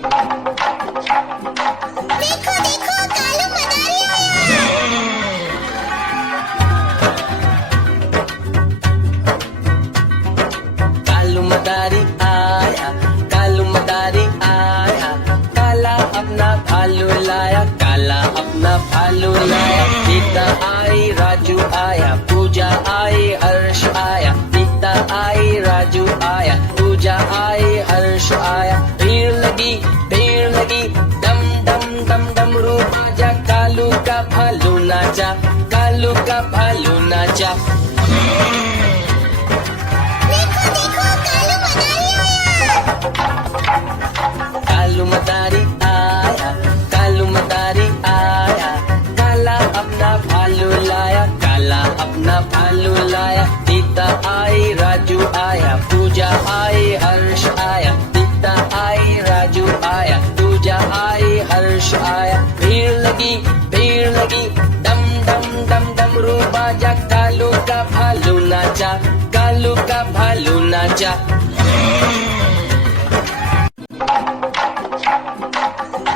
देखो देखो कालू मदारी आया। कालू मदारी आया, कालू मदारी आया, काला अपना भालू लाया, काला अपना भालू लाया। सीता आई, राजू आया, पूजा आई, हर्ष आया। सीता आई, राजू आया, पूजा आई, हर्ष आया। भीड़ लगी डम डम डम डमरू बाजा, कालू का भालू नाचा, कालू का भालू नाचा। देखो देखो कालू मदारी आया। कालू मदारी आया, कालू मदारी आया, काला अपना भालू लाया, काला अपना भालू लाया। सीता आई, राजू आया, पूजा आई, हर्ष आया। सीता आई, राजू आया, पूजा आई, हर्ष आया। भीड़ लगी डम डम डम डमरू बाजा, कालू का भालू नाचा, कालू का भालू नाचा।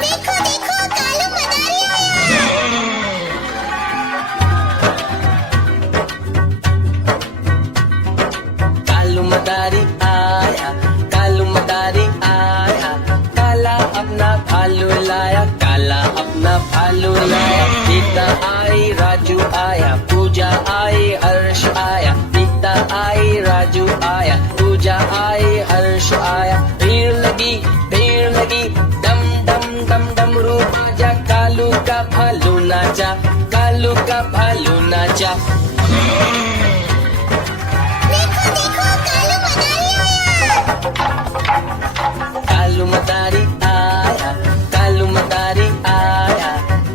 देखो देखो कालू मदारी आया। कालू मदारी आया, कालू मदारी आया, काला अपना भालू लाया, काला अपना भालू लाया। सीता आई, राजू आया, पूजा आई, हर्ष आया। सीता आई, राजू आया, पूजा आई, हर्ष आया। भीड़ लगी डम डम डम डमरू बाजा, कालू का भालू नाचा, कालू का भालू नाचा। देखो देखो कालू मदारी आया। कालू मदारी आया, कालू मदारी आया,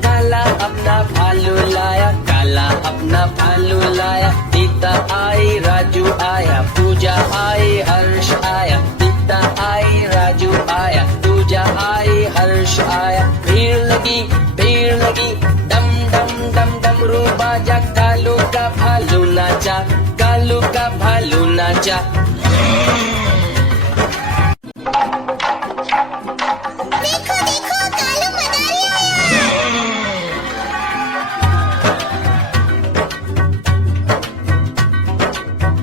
काला अपना भालू लाया, काला अपना भालू लाया। सीता आई, राजू आया, पूजा आई, हर्ष आया। सीता आई, राजू आया, पूजा आई, हर्ष आया। भीड़ लगी डम डम डम डमरू बाजा, कालू का भालू नाचा, कालू का भालू नाचा। देखो देखो कालू मदारी आया।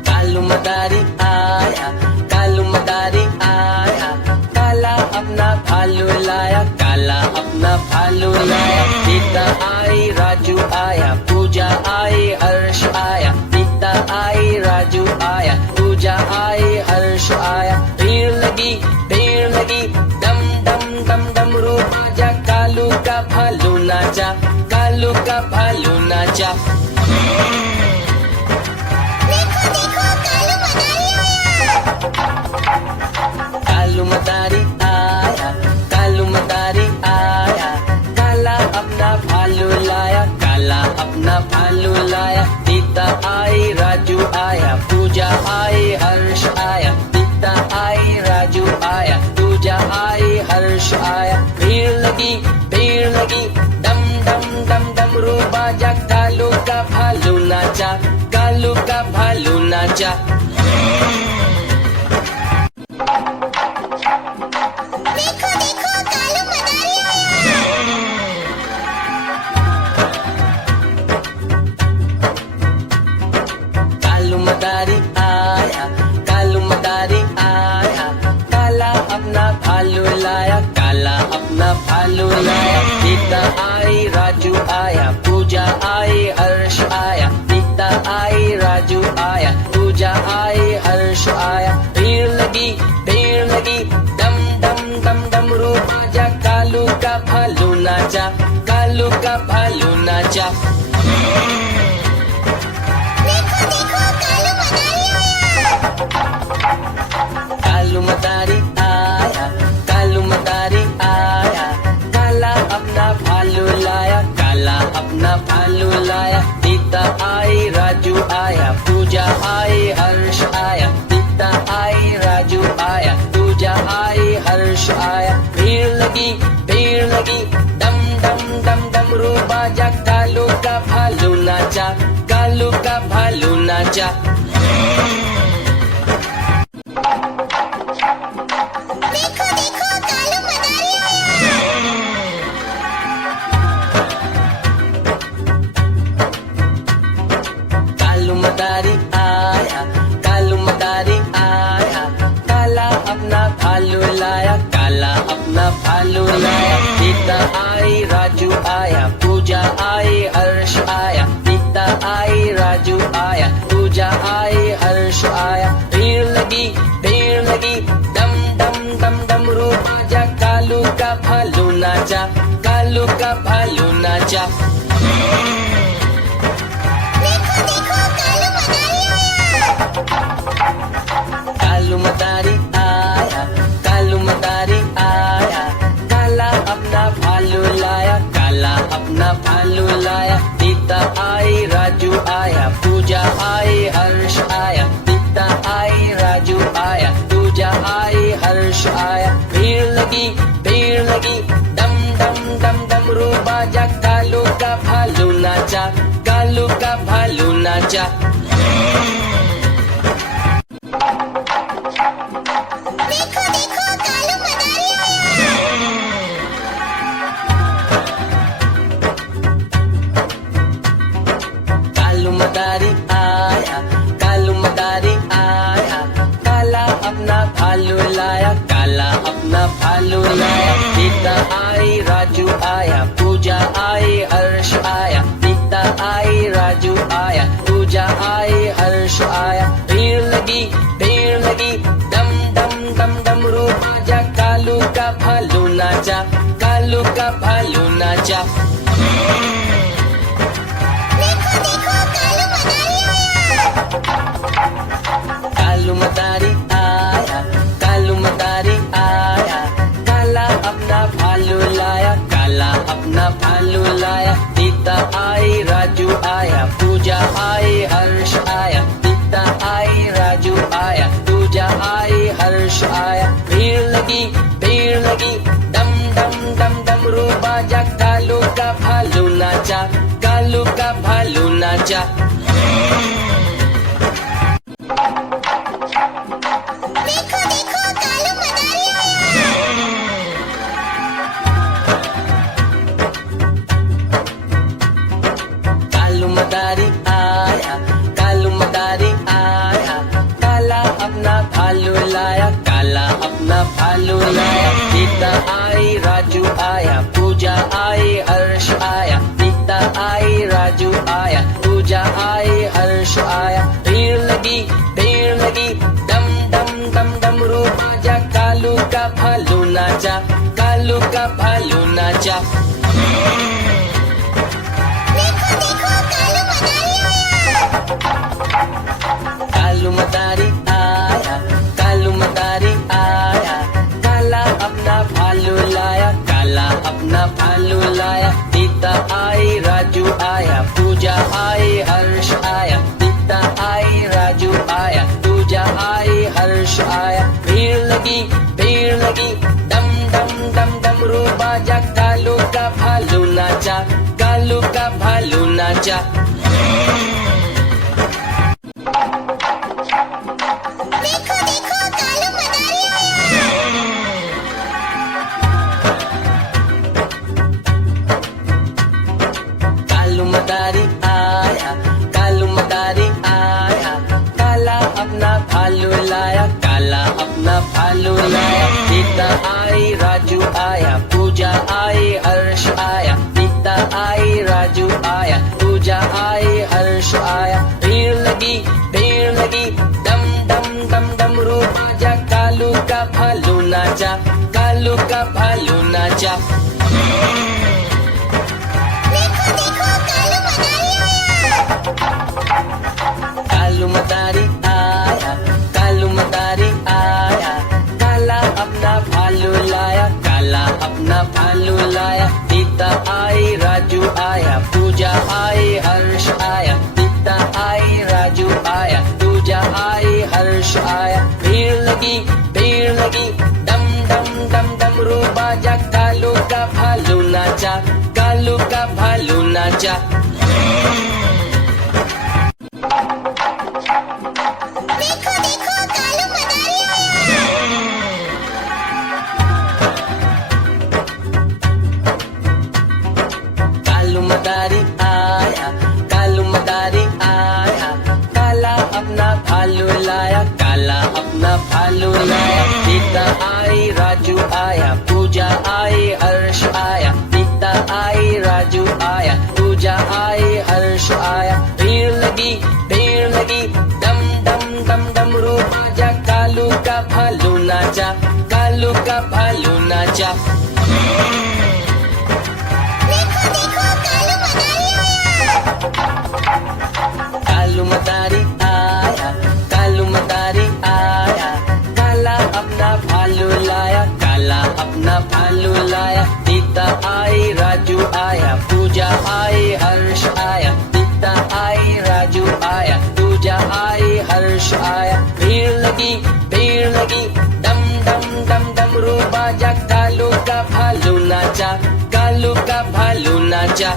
कालू मदारी आया, कालू मदारी आया, काला अपना भालू लाया, काला अपना भालू लाया। सीता आई, राजू आया, पूजा आई, हर्ष आया। सीता आई, राजू आया, पूजा आई, हर्ष आया। भीड़ लगी डम डम डम डमरू बाजा, कालू का भालू नाचा, कालू का भालू नाचा। देखो देखो कालू मदारी आया। कालू मदारी आया, कालू मदारी आया, काला अपना भालू लाया, काला अपना भालू लाया। सीता आई, राजू आया, पूजा आई, हर्ष आया। सीता आई, राजू आया, पूजा आई, हर्ष आया। भीड़ लगी डम डम डम डमरू बाजा, कालू का भालू नाचा, कालू का भालू नाचा। देखो देखो कालू मदारी आया। कालू मदारी आया, कालू मदारी आया, काला अपना भालू लाया, काला अपना भालू लाया। सीता आई, राजू आया, पूजा आई, हर्ष आया। सीता आई, राजू आया, पूजा आई, हर्ष आया। भीड़ लगी डम डम डम डमरू बाजा, कालू का भालू नाचा, कालू का भालू नाचा। देखो देखो कालू मदारी आया। कालू मदारी आया, कालू मदारी आया, काला अपना भालू लाया, काला अपना भालू लाया। सीता आई, राजू आया, पूजा आई, हर्ष आया। सीता आई, राजू आया, पूजा आई, हर्ष आया। भीड़ लगी डम डम डम डमरू बाजा, कालू का भालू नाचा, कालू का भालू नाचा। देखो देखो कालू मदारी अपना भालू लाया, सीता आई राजू आया, पूजा आई हर्ष आया, सीता आई राजू आया, पूजा आई हर्ष आया। भीड़ लगी डम डम डम डमरू बाजा, कालू का भालू नाचा, कालू का भालू नाचा। देखो देखो कालू मदारी आया। कालू मदारी आया, काला अपना भालू लाया, काला अपना भालू लाया। सीता आई राजू आया, पूजा आई हर्ष आया, सीता आई राजू आया, पूजा आई हर्ष आया। भीड़ लगी डम डम डम डमरू बाजा, कालू का भालू नाचा, कालू का भालू नाचा। देखो देखो कालू मदारी आया। कालू मदारी आया, कालू मदारी आया, काला अपना भालू लाया, काला अपना भालू लाया। सीता आई राजू आया, पूजा आई हर्ष आया, सीता आई राजू आया, पूजा आई हर्ष आया। भीड़ लगी डम डम डम डमरू बाजा, कालू का भालू नाचा, कालू का भालू नाचा। देखो देखो कालू मदारी आया, कालू मदारी आया, काला अपना भालू लाया, काला अपना भालू लाया। सीता आई राजू आया, पूजा आई हर्ष आया, सीता आई राजू आया, पूजा आई हर्ष आया। भीड़ लगी डम डम डम डमरू बाजा, कालू का भालू नाचा, कालू का भालू नाचा। देखो देखो कालू मदारी आया। कालू मदारी आया, कालू मदारी आया, काला अपना भालू लाया, काला अपना भालू लाया। सीता आई राजू आया, पूजा आई हर्ष आया, सीता आई राजू आया, पूजा आई हर्ष आया। भीड़ लगी डम डम डम डमरू बाजा, कालू का भालू नाचा, कालू का भालू नाचा। देखो देखो कालू मदारी आया। कालू मदारी आया, काला अपना भालू लाया, काला अपना भालू लाया। सीता आई राजू आया, पूजा आई हर्ष आया, सीता आई राजू आया, पूजा आई हर्ष आया। भीड़ लगी डम डम डम डमरू बाजा, कालू का भालू नाचा, कालू का भालू नाचा। देखो देखो कालू मदारी आया। कालू मदारी आया, कालू मदारी आया, काला अपना भालू लाया, काला अपना भालू लाया। सीता आई राजू आया, पूजा आई हर्ष आया, सीता आई राजू आया, पूजा आई हर्ष आया। भीड़ लगी डम डम डम डमरू बाजा, कालू का भालू नाचा, कालू का भालू नाचा। देखो देखो कालू मदारी आया। कालू मदारी आया, काला अपना भालू लाया, काला अपना भालू लाया। सीता आई राजू आया, पूजा आई हर्ष आया, सीता आई राजू आया, पूजा आई हर्ष आया। भीड़ लगी डम डम डम डमरू बाजा, कालू का भालू नाचा, कालू का भालू नाचा। देखो देखो कालू मदारी आया। कालू मदारी आया, कालू मदारी आया, काला अपना भालू लाया, काला अपना भालू लाया। सीता आई राजू आया, पूजा पूजा आई हर्ष आया, रीता आई राजू आया, पूजा आई हर्ष आया। भीड़ लगी डम डम डम डमरू बाजा, कालू का भालू नाचा, कालू का भालू नाचा। देखो देखो कालू मदारी आया। कालू मदारी आया, काला अपना भालू लाया, काला अपना भालू लाया। रीता आई राजू आया, पूजा आई हर्ष आया, रीता आई राजू आया, पूजा आई हर्ष आया। भीड़ लगी डम डम डम डमरू बाजा, कालू का भालू नाचा, कालू का भालू नाचा।